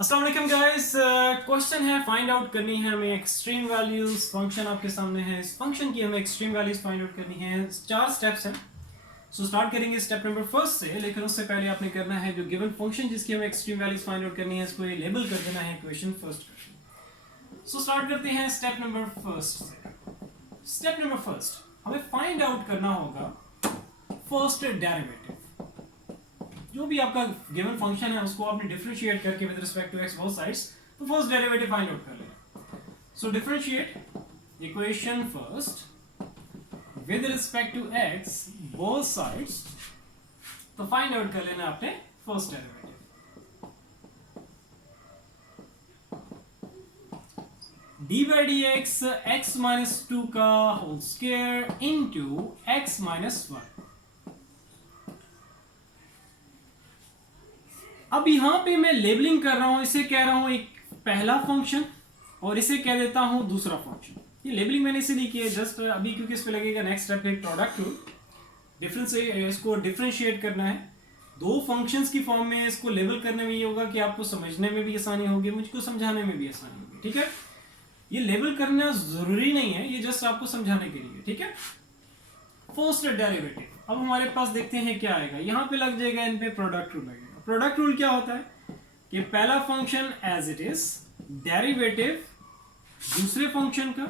अस्सलाम वालेकुम guys. Question है, फाइंड आउट करनी है हमें एक्सट्रीम वैल्यूज। फंक्शन आपके सामने है, इस फंक्शन की हमें एक्सट्रीम वैल्यूज फाइंड आउट करनी है। 4 स्टेप्स हैं। सो स्टार्ट करेंगे स्टेप नंबर फर्स्ट से, लेकिन उससे पहले आपने करना है जो गिवन फंक्शन जिसकी हमें एक्सट्रीम वैल्यूज फाइंड आउट करनी है, इसको ये लेबल कर देना है equation first question. So start करते हैं स्टेप नंबर फर्स्ट से। स्टेप नंबर फर्स्ट, हमें फाइंड आउट करना होगा फर्स्ट डेरिवेटिव। जो भी आपका गिवन फंक्शन है उसको आपने डिफरेंशिएट करके with respect to x both sides, तो फर्स्ट डेरिवेटिव फाइंड आउट कर लेना। So differentiate equation first with respect to x both sides, तो फाइंड आउट कर लेना आपने first derivative. D by d x x minus 2 का whole square into x minus 1। अब यहां पे मैं लेबलिंग कर रहा हूं, इसे कह रहा हूं एक पहला फंक्शन और इसे कह देता हूं दूसरा फंक्शन। ये लेबलिंग मैंने इसलिए की है जस्ट अभी क्योंकि इस पे लगेगा नेक्स्ट स्टेप एक प्रोडक्ट रूल। डिफरेंस इसको डिफरेंशिएट करना है दो फंक्शंस की फॉर्म में। इसको लेबल करने में ये होगा कि आपको समझने में भी आसानी होगी, मुझको समझाने में भी आसानी होगी। ठीक है, ये लेबल करना जरूरी नहीं है, ये जस्ट आपको समझाने के लिए। ठीक है, फर्स्ट डेरिवेटिव। अब हमारे पास देखते हैं क्या आएगा। यहां पे लग जाएगा, इन पे प्रोडक्ट रूल लगेगा। प्रोडक्ट रूल क्या होता है कि पहला function as it is derivative दूसरे फंक्शन का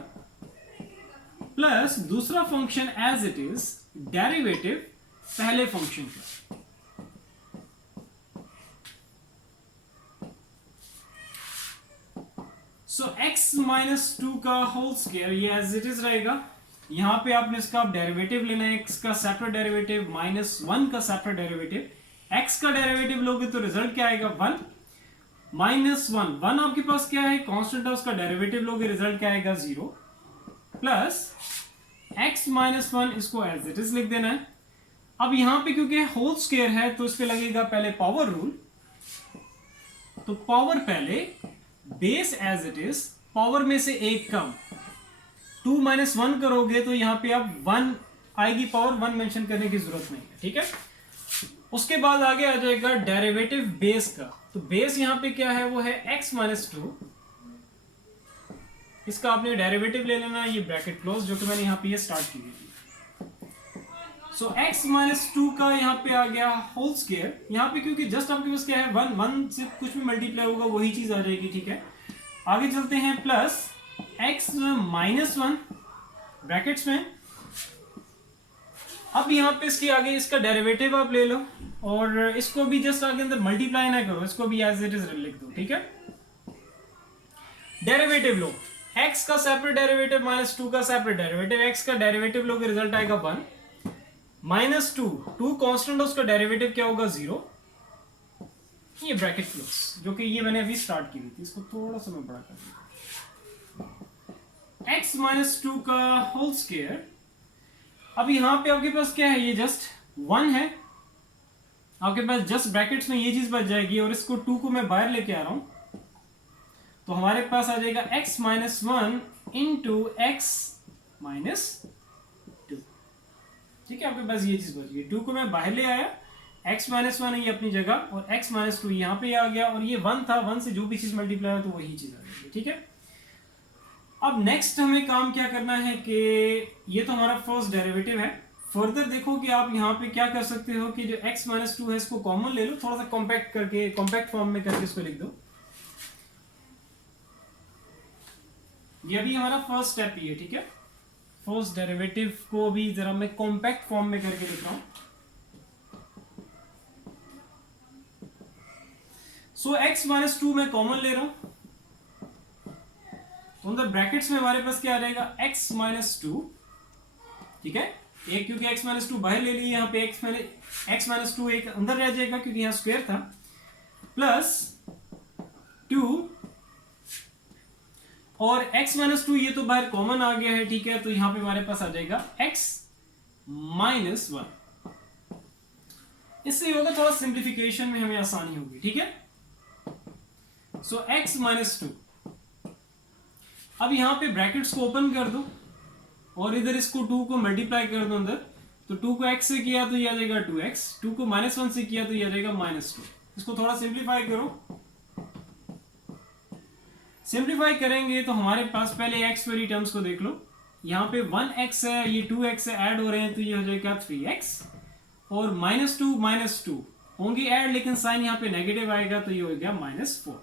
प्लस दूसरा function as it is derivative पहले फंक्शन का। सो x माइनस 2 का होल स्क्वायर ये एज इट इज रहेगा। यहां पे आपने इसका डेरिवेटिव लेना है, x का सेपरेट डेरिवेटिव माइनस 1 का सेपरेट डेरिवेटिव। x का डेरिवेटिव लोगे तो रिजल्ट क्या आएगा 1 माइनस 1 आपके पास क्या है कांस्टेंट है, उसका डेरिवेटिव लोगे रिजल्ट क्या आएगा 0 प्लस x माइनस 1, इसको एज इट इज लिख देना है। अब यहां पे क्योंकि होल स्क्वायर है तो इस पे लगेगा पहले पावर रूल। तो पावर पहले, base as it is, power में से एक कम। 2 माइनस 1 करोगे तो यहां पे अब 1 आएगी, पावर 1 मेंशन करने की जरूरत नहीं है। ठीक है, उसके बाद आगे आ जाएगा डेरिवेटिव बेस का। तो बेस यहां पे क्या है, वो है x माइनस 2। इसका आपने डेरिवेटिव ले लेना, ये ब्रैकेट क्लोज, जो कि मैंने यहां पे ये स्टार्ट की थी। सो x माइनस 2 का यहां पे आ गया होल स्क्वायर। यहां पे क्योंकि जस्ट आपके पास क्या है 1 से कुछ भी मल्टीप्लाई होगा वही चीज आ जाएगी। ठीक है, आगे चलते हैं, प्लस x माइनस 1 ब्रैकेट्स में। अब यहां पे इसके आगे इसका डेरिवेटिव आप ले लो और इसको भी जस्ट आगे अंदर मल्टीप्लाई ना करो, इसको भी एज इट इज लिख दो। ठीक है, डेरिवेटिव लो, x का सेपरेट डेरिवेटिव माइनस 2 का सेपरेट डेरिवेटिव। x का डेरिवेटिव लोगे रिजल्ट आएगा 1 माइनस 2 कांस्टेंट है, उसका डेरिवेटिव क्या होगा 0। ये ब्रैकेट क्लोज, जो कि ये मैंने अभी स्टार्ट की थी, इसको थोड़ा सा मैं बड़ा कर दूंगा। x माइनस 2 का होल स्क्वायर। अब यहां पे आपके पास क्या है, ये जस्ट 1 है, आपके पास जस्ट ब्रैकेट्स में ये चीज बच जाएगी और इसको 2 को मैं बाहर लेके आ रहा हूं, तो हमारे पास आ जाएगा x minus 1 into x minus 2। ठीक है, आपके पास ये चीज बच गई। 2 को मैं बाहर ले आया, x माइनस 1 है ये अपनी जगह और x माइनस 2 यहां पे आ गया, और ये 1 था, 1 से जो भी चीज मल्टीप्लाई हो तो वही चीज आ जाएगी। ठीक है, अब नेक्स्ट हमें काम क्या करना है कि ये तो हमारा फर्स्ट डेरिवेटिव है। फर्दर देखो कि आप यहाँ पे क्या कर सकते हो कि जो x माइनस 2 है इसको कॉमन ले लो, थोड़ा सा कॉम्पैक्ट करके, कॉम्पैक्ट फॉर्म में करके इसको लिख दो। ये अभी हमारा फर्स्ट स्टेप ही है। ठीक है, फर्स्ट डेरिवेटिव को भी जरा मैं कॉम्पैक्ट फॉर्म में करके लिख रहा हूं। सो x माइनस 2 मैं कॉमन ले रहा हूं, तो अंदर ब्रैकेट्स में हमारे पास क्या आ जाएगा x माइनस 2। ठीक है, एक क्योंकि x माइनस 2 बाहर ले लिए, यहाँ पे x माइनस 2 एक अंदर रह जाएगा क्योंकि यहाँ स्क्वायर था, प्लस 2 और x माइनस 2 ये तो बाहर कॉमन आ गया है। ठीक है, तो यहाँ पे हमारे पास आ जाएगा x माइनस 1। इससे होगा थोड़ा सिंप्लीफिकेशन में हमें आसानी होगी। ठीक है, सो x माइनस 2। अब यहां पे ब्रैकेट्स को ओपन कर दो और इधर इसको 2 को मल्टीप्लाई कर दो अंदर, तो 2 को x से किया तो ये आ जाएगा 2x, 2 को -1 से किया तो ये आ जाएगा -2। इसको थोड़ा सिंप्लीफाई करो सिंप्लीफाई करेंगे तो हमारे पास पहले एक्स वाली टर्म्स को देख लो, यहाँ पे 1x है, ये 2x है, ऐड हो रहे हैं तो ये हो जाएगा 3x, और -2 होंगे ऐड, लेकिन साइन यहाँ पे नेगेटिव आएगा तो ये हो गया -4।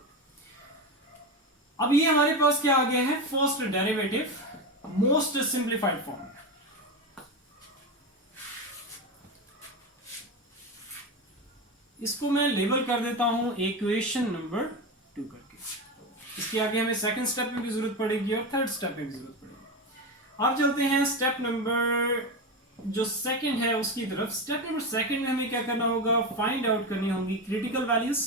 अब ये हमारे पास क्या आ गया है, first derivative, most simplified form. इसको मैं लेबल कर देता हूं इक्वेशन नंबर 2 करके। इसके आगे हमें सेकंड स्टेप में भी जरूरत पड़ेगी और थर्ड स्टेप में भी जरूरत पड़ेगी। अब चलते हैं स्टेप नंबर जो सेकंड है उसकी तरफ। स्टेप नंबर सेकंड में हमें क्या करना होगा, फाइंड आउट करनी होगी critical values.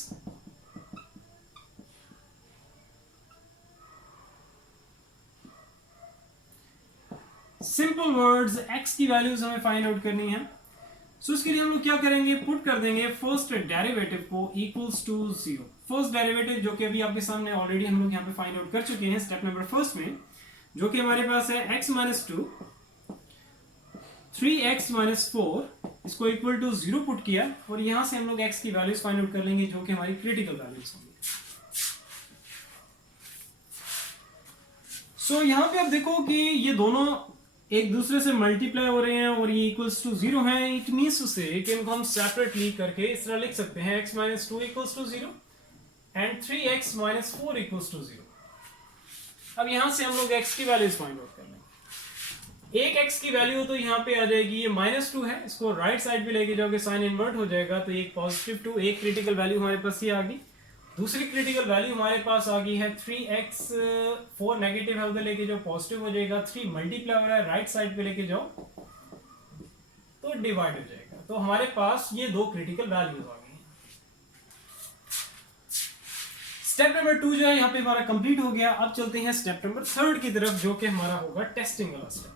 Simple words, x की वैल्यूज हमें फाइंड आउट करनी है। सो इसके लिए हम लोग क्या करेंगे, पुट कर देंगे फर्स्ट डेरिवेटिव को इक्वल्स टू 0। फर्स्ट डेरिवेटिव जो कि अभी आपके सामने ऑलरेडी हम लोग यहाँ पे फाइंड आउट कर चुके हैं स्टेप नंबर फर्स्ट में, जो कि हमारे पास है x - 2 3x - 4, इसको इक्वल टू 0 पुट किया, और यहां से हम लोग x की वैल्यूज फाइंड आउट कर लेंगे जो कि हमारी क्रिटिकल वैल्यूज होंगी। सो यहां पे आप देखो कि ये दोनों एक दूसरे से मल्टीप्लाई हो रहे हैं और ये इक्वल्स टू 0 है। इट मीन्स टू से कि इनको हम सेपरेटली करके इस तरह लिख सकते हैं, x - 2 equals to 0 and 3x - 4 equals to 0। अब यहां से हम लोग x की वैल्यूज फाइंड आउट कर लेंगे। एक x की वैल्यू तो यहाँ पे आ जाएगी, ये -2 है, इसको राइट साइड पे लेके जाओगे साइन इन्वर्ट हो जाएगा, तो एक +2, एक क्रिटिकल वैल्यू हमारे पास ये आ गई। दूसरी क्रिटिकल वैल्यू हमारे पास आ गई है 3x, 4 नेगेटिव है उधर लेके जाओ पॉजिटिव हो जाएगा, 3 मल्टीप्लाई हो रहा है राइट साइड पे लेके जाओ तो डिवाइड हो जाएगा। तो हमारे पास ये दो क्रिटिकल वैल्यूज आ गई। स्टेप नंबर 2 जो है यहाँ पे हमारा कंप्लीट हो गया। अब चलते हैं स्टेप नंबर 3 की तरफ, जो कि हमारा होगा टेस्टिंग वाला स्टेप।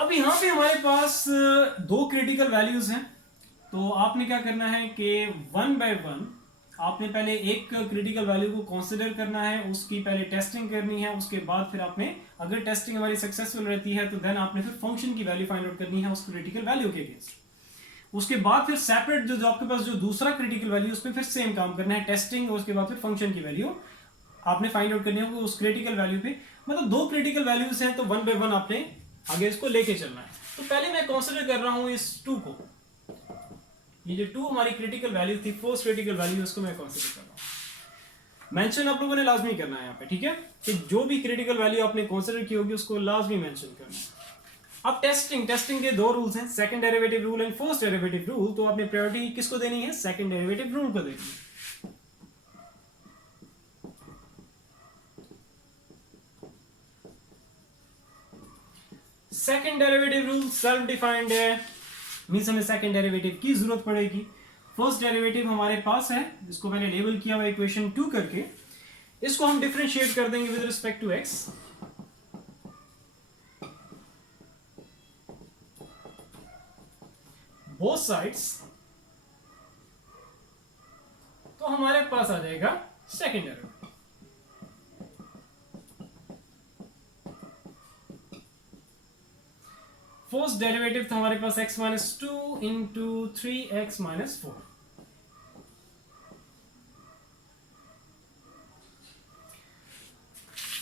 अब यहाँ पे हमारे पास दो क्रिटिकल वैल्यूज हैं, तो आपने क्या करना है कि 1 बाय 1 आपने पहले एक क्रिटिकल वैल्यू को कंसीडर करना है, उसकी पहले टेस्टिंग करनी है, उसके बाद फिर आपने, अगर टेस्टिंग हमारी सक्सेसफुल रहती है तो देन आपने फिर फंक्शन की वैल्यू फाइंड आउट करनी है उस क्रिटिकल वैल्यू के अगेंस्ट। उसके बाद फिर सेपरेट जो आपके पास जो दूसरा क्रिटिकल वैल्यू उस पर फिर सेम काम करना है, टेस्टिंग, और उसके बाद फिर फंक्शन की वैल्यू आपने फाइंड आउट करनी है उस क्रिटिकल वैल्यू पे। मतलब दो क्रिटिकल वैल्यूज हैं तो 1 बाय 1 आपने आगे इसको लेके चलना है। तो पहले मैं कंसीडर कर रहा हूं इस 2 को, ये जो 2 हमारी क्रिटिकल वैल्यू थी, फर्स्ट क्रिटिकल वैल्यू, उसको मैं कंसीडर कर रहा हूं। मेंशन आप लोगों ने लाजमी करना है यहाँ पे, ठीक है, कि जो भी क्रिटिकल वैल्यू आपने कंसीडर की होगी उसको लाजमी मेंशन करना है। अब टेस्टिंग के दो रूल्स हैं, second derivative rule and first derivative rule. तो आपने प्रायोरिटी किसको देनी है, सेकंड डेरिवेटिव रूल को देनी है। Second derivative rule self defined है, मींस हमें सेकंड डेरिवेटिव की जरूरत पड़ेगी। फर्स्ट डेरिवेटिव हमारे पास है जिसको मैंने लेबल किया हुआ इक्वेशन 2 करके, इसको हम डिफरेंशिएट कर देंगे with respect to x। Both sides, तो हमारे पास आ जाएगा सेकंड डेरिवेटिव। फर्स्ट डेरिवेटिव था हमारे पास x - 2 into 3x - 4।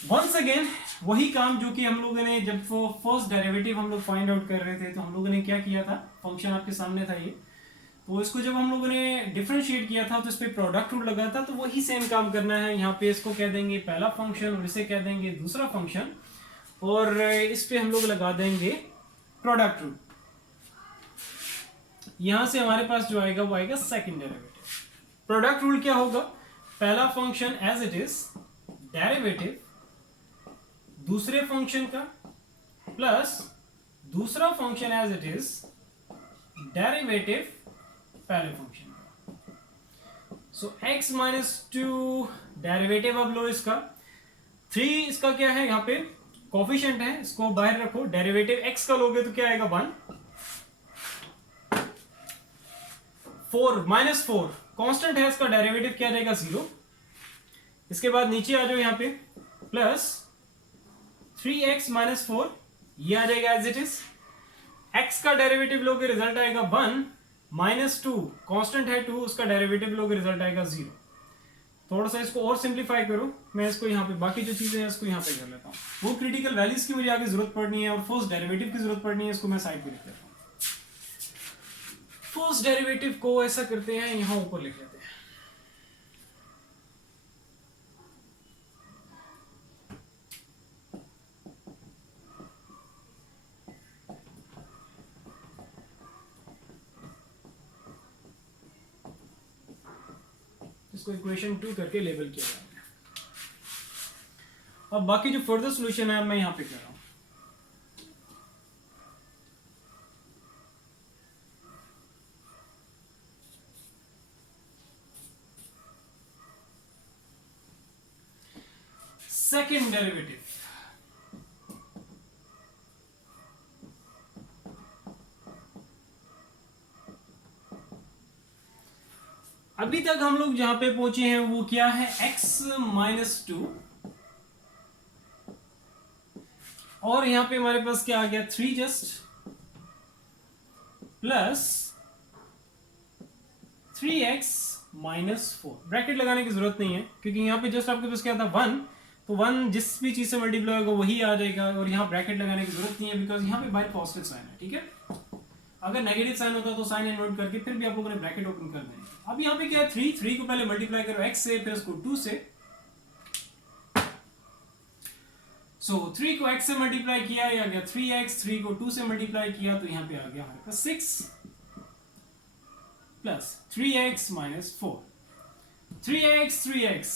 Once again वही काम जो कि हम लोगों ने जब फर्स्ट डेरिवेटिव हम लोग फाइंड आउट कर रहे थे तो हम लोगों ने क्या किया था, फंक्शन आपके सामने था ये, तो इसको जब हम लोगों ने डिफरेंशिएट किया था तो इस पे प्रोडक्ट रूल लगा था, तो वही सेम काम करना है। यहाँ पे इसको कह देंगे पहला फंक्शन और इसे कह देंगे दूसरा फंक्शन, और इस पे हम लोग लगा देंगे प्रोडक्ट रूल। यहां से हमारे पास जो आएगा वो आएगा सेकंड डेरिवेटिव। प्रोडक्ट रूल क्या होगा, पहला function as it is derivative दूसरे फंक्शन का प्लस दूसरा function as it is derivative पहले फंक्शन का। सो x - 2 डेरिवेटिव अब लो इसका, 3 इसका क्या है यहाँ पे कोफिशिएंट है, इसको बाहर रखो, डेरिवेटिव x का लोगे तो क्या आएगा 1, 4 -4 कांस्टेंट है, इसका डेरिवेटिव क्या रहेगा 0। इसके बाद नीचे आ जाओ यहाँ पे प्लस 3x - 4 ये आ जाएगा एज इट इज, x का डेरिवेटिव लोगे रिजल्ट आएगा 1 माइनस 2, कॉन्स्टेंट है 2, उसका डेरिवेटिव लोगे रिजल्ट आएगा 0। थोड़ा सा इसको और सिंप्लीफाई करो, मैं इसको यहाँ पे बाकी जो चीजें हैं इसको यहाँ पे कर लेता हूँ। वो क्रिटिकल वैल्यूज की मुझे आगे जरूरत पड़नी है और फर्स्ट डेरिवेटिव की जरूरत पड़नी है, इसको मैं साइड पे लिख लेता हूँ। फर्स्ट डेरिवेटिव को ऐसा करते हैं, यहाँ ऊपर लिख लेते हैं। इसको इक्वेशन 2 करके लेबल किया जाता है। अब बाकी जो फर्दर सॉल्यूशन है मैं यहां पे कर रहा हूं। सेकेंड डेरिवेटिव, अभी तक हम लोग जहां पे पहुंचे हैं वो क्या है, x माइनस 2, और यहां पे हमारे पास क्या आ गया 3 just plus 3x minus 4। Bracket लगाने की जरूरत नहीं है क्योंकि यहां पे जस्ट आपके पास क्या था 1, तो 1 जिस भी चीज से मल्टीप्लाई होगा वही आ जाएगा, और यहां ब्रैकेट लगाने की जरूरत नहीं है बिकॉज यहां पे बाय पॉजिटिव साइन है। ठीक है, अगर नेगेटिव साइन होता तो साइन इन्वर्ट करके फिर भी आप लोगों ने ब्रैकेट ओपन कर देनी। अब यहाँ पे क्या है 3 को पहले मल्टीप्लाई करो x से, फिर उसको 2 से। सो 3 को x से मल्टीप्लाई किया, आ गया 3x, 3 को 2 से मल्टीप्लाई किया तो यहाँ पे आ गया हमारे पास 6 plus 3x minus 4। 3x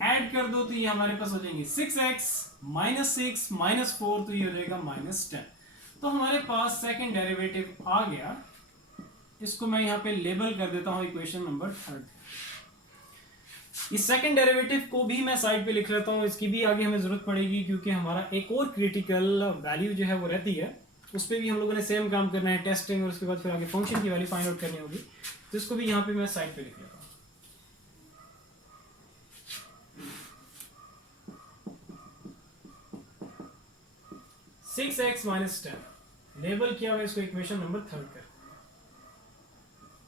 add कर दो तो ये हमारे पास हो जाएंगे 6x माइनस 6 माइनस 4, तो ये हो जाएगा माइनस 10। तो हमारे पास सेकंड डेरिवेटिव आ गया। इसको मैं यहाँ पे लेबल कर देता हूँ इक्वेशन नंबर 3। इस सेकंड डेरिवेटिव को भी मैं साइड पे लिख लेता हूँ, इसकी भी आगे हमें जरूरत पड़ेगी क्योंकि हमारा एक और क्रिटिकल वैल्यू जो है वो रहती है, उस पर भी हम लोगों ने सेम काम करना है, टेस्टिंग, और उसके बाद फिर आगे फंक्शन की वैल्यू फाइंड आउट करनी होगी। तो इसको भी यहाँ पे मैं साइड पे लिख लेता हूँ। 6x माइनस 10 लेबल किया हुआ, इसको इक्वेशन नंबर 3 कर।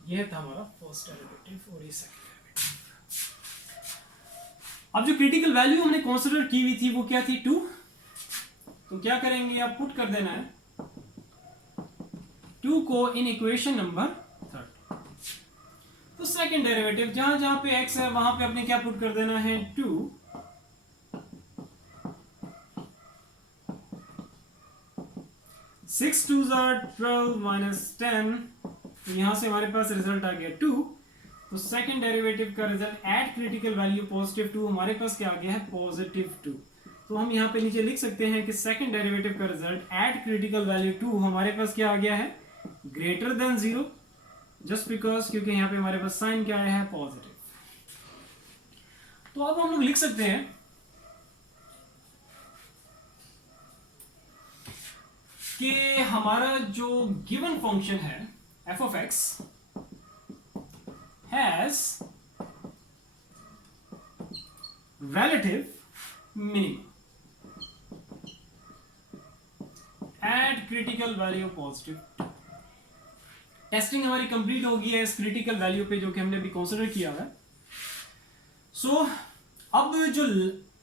यह था हमारा फर्स्ट डेरिवेटिव और ये सेकंड डेरिवेटिव। अब जो क्रिटिकल वैल्यू हमने कंसीडर की हुई थी वो क्या थी 2, तो क्या करेंगे आप पुट कर देना है 2 को इन इक्वेशन नंबर 3। तो सेकंड डेरिवेटिव जहां जहां पे x है वहां पे आपने क्या पुट कर देना है 2 6 2s are 12 माइनस 10, तो यहां से हमारे पास रिजल्ट आ गया 2। तो सेकंड डेरिवेटिव का result eight critical value positive 2, हमारे पास क्या आ गया है पॉजिटिव 2। तो हम यहां पे नीचे लिख सकते हैं कि सेकंड डेरिवेटिव का रिजल्ट एट क्रिटिकल वैल्यू 2 हमारे पास क्या आ गया है ग्रेटर देन 0, जस्ट बिकॉज क्योंकि यहां पे हमारे पास साइन क्या आया है पॉजिटिव। तो अब हम लोग लिख सकते हैं कि हमारा जो गिवन फंक्शन है f of x has relative minimum at critical value positive। Testing हमारी कंप्लीट हो गई है इस क्रिटिकल वैल्यू पे जो कि हमने अभी कंसीडर किया है। सो अब जो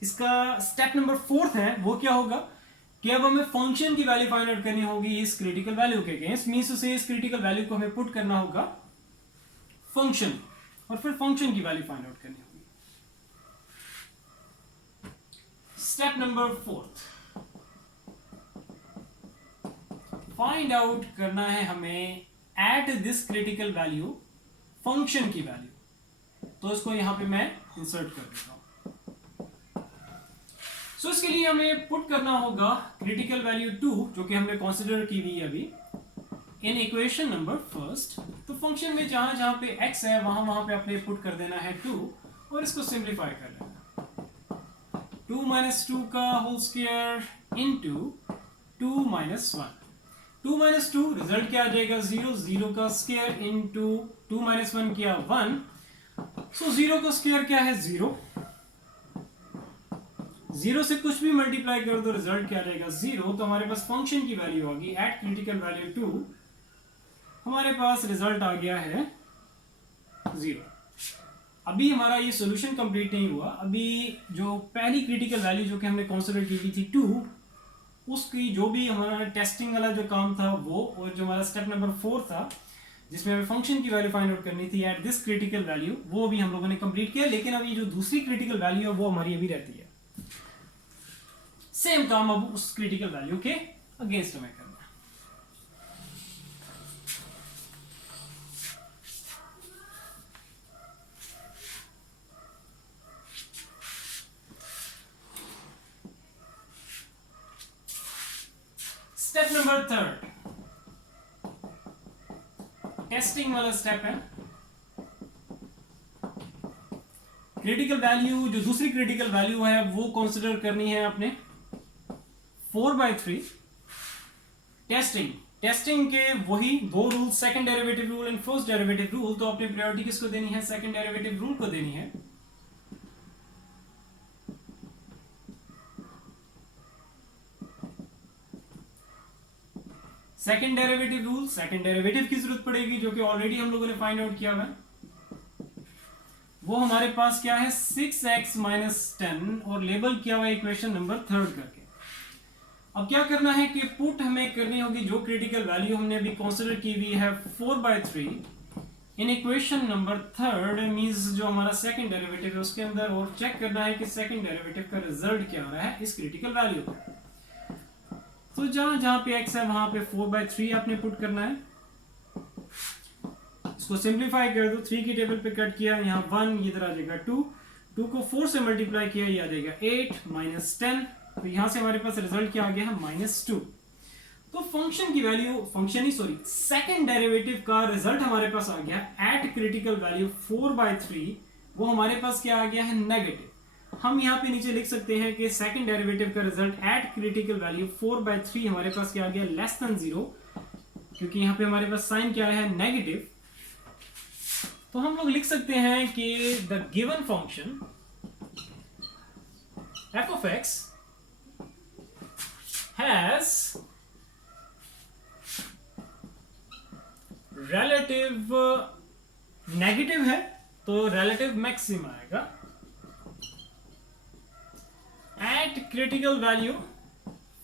इसका स्टेप नंबर 4 है वो क्या होगा कि अब हमें फंक्शन की वैल्यू फाइंड आउट करनी होगी इस क्रिटिकल वैल्यू के अगेंस्ट, मींस से इस क्रिटिकल वैल्यू को हमें पुट करना होगा फंक्शन और फिर फंक्शन की वैल्यू फाइंड आउट करनी होगी। स्टेप नंबर 4, फाइंड आउट करना है हमें at this critical value function की वैल्यू। तो इसको यहां पे मैं इंसर्ट कर देता हूं। सो इसके लिए हमें पुट करना होगा क्रिटिकल वैल्यू 2 जो कि हमने कंसीडर की हुई है अभी इन इक्वेशन नंबर 1। तो फंक्शन में जहां जहां पे x है वहां वहां पे आपने पुट कर देना है 2 और इसको सिंप्लीफाई कर लेना। 2 माइनस 2 का whole square into 2 minus 1। 2 minus 2 result क्या आ जाएगा 0, 0 का स्क्वायर इनटू 2 माइनस 1 किया 1। सो 0 का स्क्वायर क्या है 0, जीरो से कुछ भी मल्टीप्लाई कर दो रिजल्ट क्या रहेगा 0, तो हमारे पास फंक्शन की वैल्यू होगी एट क्रिटिकल वैल्यू 2, हमारे पास रिजल्ट आ गया है 0। अभी हमारा ये सॉल्यूशन कंप्लीट नहीं हुआ, अभी जो पहली क्रिटिकल वैल्यू जो कि हमने कंसीडर की थी 2, उसकी जो भी हमारा टेस्टिंग वाला जो काम था वो, और जो हमारा स्टेप नंबर 4 था जिसमें हमें फंक्शन की वैल्यू फाइंड आउट करनी थी एट दिस क्रिटिकल वैल्यू, वो भी हम लोगों ने कंप्लीट किया। लेकिन अभी जो दूसरी क्रिटिकल वैल्यू है वो हमारी अभी रहती है। सेम काम अब उस क्रिटिकल वैल्यू के अगेंस्ट हमें करना है। स्टेप नंबर 3 टेस्टिंग वाला स्टेप है। क्रिटिकल वैल्यू, जो दूसरी क्रिटिकल वैल्यू है वो कंसीडर करनी है अपने 4/3। टेस्टिंग के वही दो rule, second derivative rule and first derivative rule. तो अपनी प्रायोरिटी किसको देनी है? सेकंड डेरिवेटिव रूल को देनी है। Second derivative rule, second derivative की जरूरत पड़ेगी जो कि ऑलरेडी हम लोगों ने फाइंड आउट किया हुआ है। वो हमारे पास क्या है 6x - 10 और लेबल किया हुआ इक्वेशन नंबर 3 करके। अब क्या करना है कि पुट हमें करनी होगी जो क्रिटिकल वैल्यू हमने अभी कंसीडर की हुई है 4/3 इन इक्वेशन नंबर 3 मींस जो हमारा सेकंड डेरिवेटिव है उसके अंदर, और चेक करना है कि सेकंड डेरिवेटिव का रिजल्ट क्या आ रहा है इस क्रिटिकल वैल्यू पर। तो जहां जहां पे x है वहां पे 4/3 आपने पुट करना है। इसको सिंप्लीफाई कर दो, 3 की टेबल पे कट किया, यहाँ 1 इधर आ जाएगा 2 को 4 से मल्टीप्लाई किया, ये आ जाएगा 8 - 10। तो यहां से हमारे पास रिजल्ट क्या आ गया है -2। तो फंक्शन की वैल्यू, सेकंड डेरिवेटिव का रिजल्ट हमारे पास आ गया एट क्रिटिकल वैल्यू 4/3। वो हमारे पास क्या आ गया है नेगेटिव। हम यहाँ पे नीचे लिख सकते हैं कि सेकंड डेरिवेटिव का रिजल्ट एट क्रिटिकल वैल्यू 4/3 हमारे पास क्या आ गया <0, क्योंकि यहाँ पे हमारे पास साइन क्या है नेगेटिव। तो हम लोग लिख सकते हैं कि the given function f of x has relative negative है तो relative मैक्सिमा आएगा eight critical value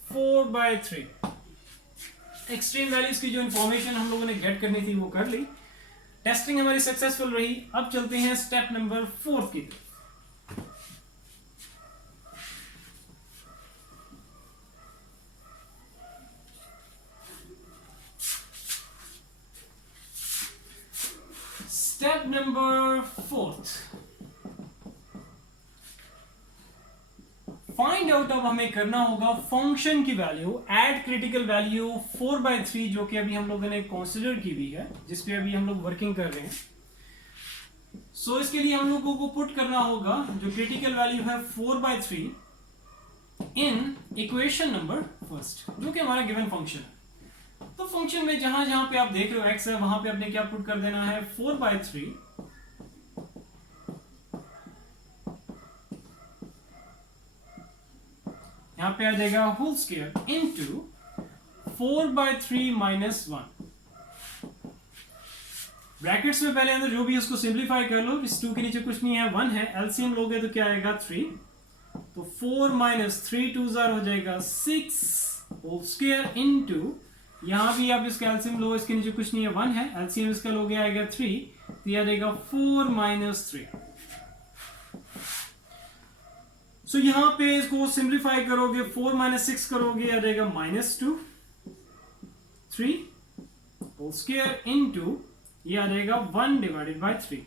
4/3। Extreme values की जो इंफॉर्मेशन हम लोगों ने गेट करनी थी वो कर ली। टेस्टिंग हमारी सक्सेसफुल रही। अब चलते हैं स्टेप नंबर 4 की तरफ। Step number 4 find out. अब हमें करना होगा फंक्शन की वैल्यू एट क्रिटिकल वैल्यू 4/3 जो कि अभी हम लोगों ने कंसीडर की हुई है, जिसपे अभी हम लोग वर्किंग कर रहे हैं। सो इसके लिए हम लोगों को पुट करना होगा जो क्रिटिकल वैल्यू है 4/3 इन इक्वेशन नंबर 1 जो कि हमारा गिवन फंक्शन है। तो फंक्शन में जहां जहां पे आप देख रहे हो x है वहां पे आपने क्या पुट कर देना है 4/3 यहाँ पे आ जाएगा होल स्क्वायर इनटू 4/3 - 1। ब्रैकेट्स में पहले अंदर जो भी उसको सिंप्लीफाई कर लो। इस 2 के नीचे कुछ नहीं है, 1 है। एलसीएम लोगे तो क्या आएगा 3। तो 4 - 3 2 हो जाएगा 6 होल स्क्वायर इनटू, यहां भी आप इसका एलसीएम लो, इसके नीचे कुछ नहीं है, 1 है। एलसीएम इसका लोगे आएगा 3, तो यह आ जाएगा 4 - 3। सो यहां पे इसको सिंप्लीफाई करोगे, 4 - 6 करोगे आ जाएगा -2 3 होल स्क्वायर इनटू, ये आ जाएगा 1/3।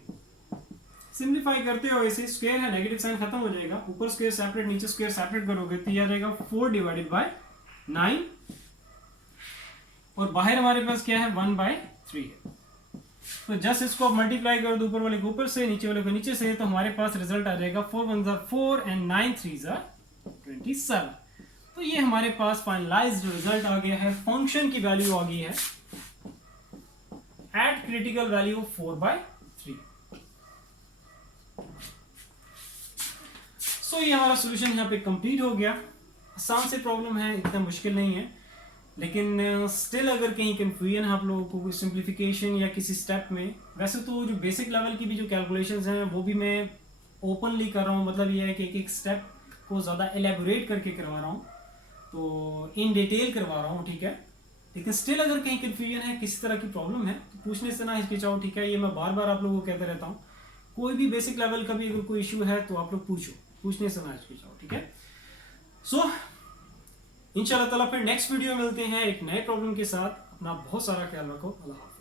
सिंप्लीफाई करते हो ऐसे, स्क्वायर है नेगेटिव साइन खत्म हो जाएगा, ऊपर स्क्वायर सेपरेट नीचे स्क्वायर सेपरेट करोगे तो ये आ जाएगा 4/9 और बाहर हमारे पास क्या है 1/3 है। तो जस्ट इसको मल्टीप्लाई कर दो ऊपर वाले को ऊपर से, नीचे वाले को नीचे से, तो हमारे पास रिजल्ट आ जाएगा 4 1 4 एंड 9 3 27। तो ये हमारे पास फाइनलाइज्ड रिजल्ट आ गया है। फंक्शन की वैल्यू आ गई है एट क्रिटिकल वैल्यू 4/3। सो सो ये हमारा सोल्यूशन यहाँ पे कंप्लीट हो गया। आसान से प्रॉब्लम है, इतना मुश्किल नहीं है, लेकिन स्टिल अगर कहीं कंफ्यूजन है आप लोगों को कोई सिंप्लीफिकेशन या किसी स्टेप में, वैसे तो जो बेसिक लेवल की भी जो कैलकुलेशंस हैं वो भी मैं ओपनली कर रहा हूँ, मतलब ये है कि एक एक स्टेप को ज़्यादा एलेबोरेट करके करवा रहा हूँ, तो इन डिटेल करवा रहा हूँ, ठीक है। लेकिन स्टिल अगर कहीं कन्फ्यूजन है, किसी तरह की प्रॉब्लम है, तो पूछने से ना हिचकिचाओ, ठीक है। ये मैं बार बार आप लोगों को कहते रहता हूँ, कोई भी बेसिक लेवल का भी अगर कोई इशू है तो आप लोग पूछो, पूछने से ना हिचकिचाओ, ठीक है। सो इंशाल्लाह ताला फिर नेक्स्ट वीडियो में मिलते हैं एक नए प्रॉब्लम के साथ। अपना बहुत सारा ख्याल रखो। अल्लाह हाफ़िज़।